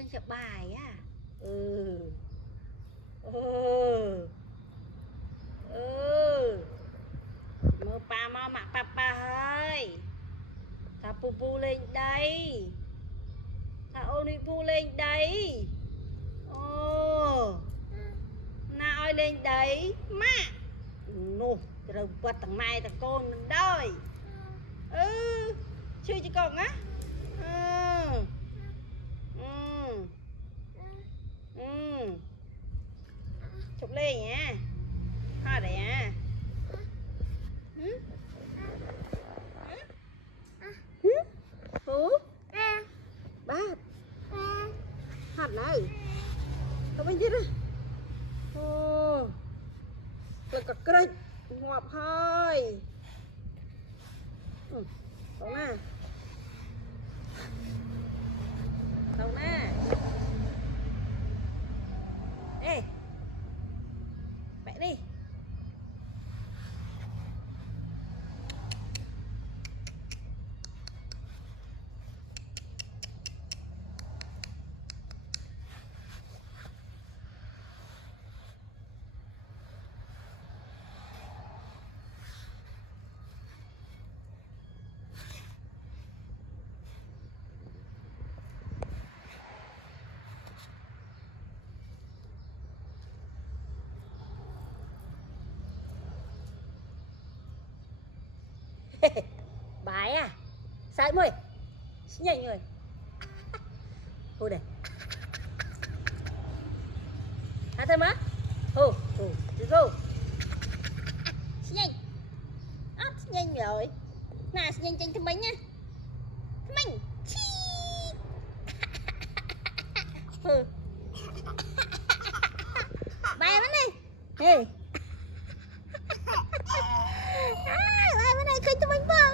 chân chập bài á. Ừ. Ừ. Ừ. Mơ pa mơ mặc papa ơi. Thả pu pu lên đây. Thả Oni pu lên đây. Ồ. Nào ơi lên đấy má. Nô, rồi bật thằng mai thằng con mình đôi. Ừ. Chưa chứ còn á. Ừ. Ừ. Ừ. Chụp lên nha. Hoa đấy à. Ừ. Ừ. Hú. Ba. Hạt này. Có bên chết á. Ồ. Là cật cái đây. Ngọt thôi. Ừ. Đâu nè. Đâu nè. Ê. Mẹ đi. Bài à. Sai mười. Nhanh rồi. Thôi đây. Hả thêm á. Hù. Hù. Hù. Nhanh. Nhanh rồi. Nào nhanh nhanh thằng bánh nha. Thằng bánh. Ừ. Bài bên này. Hey. Bài bên này khơi thằng bánh vào.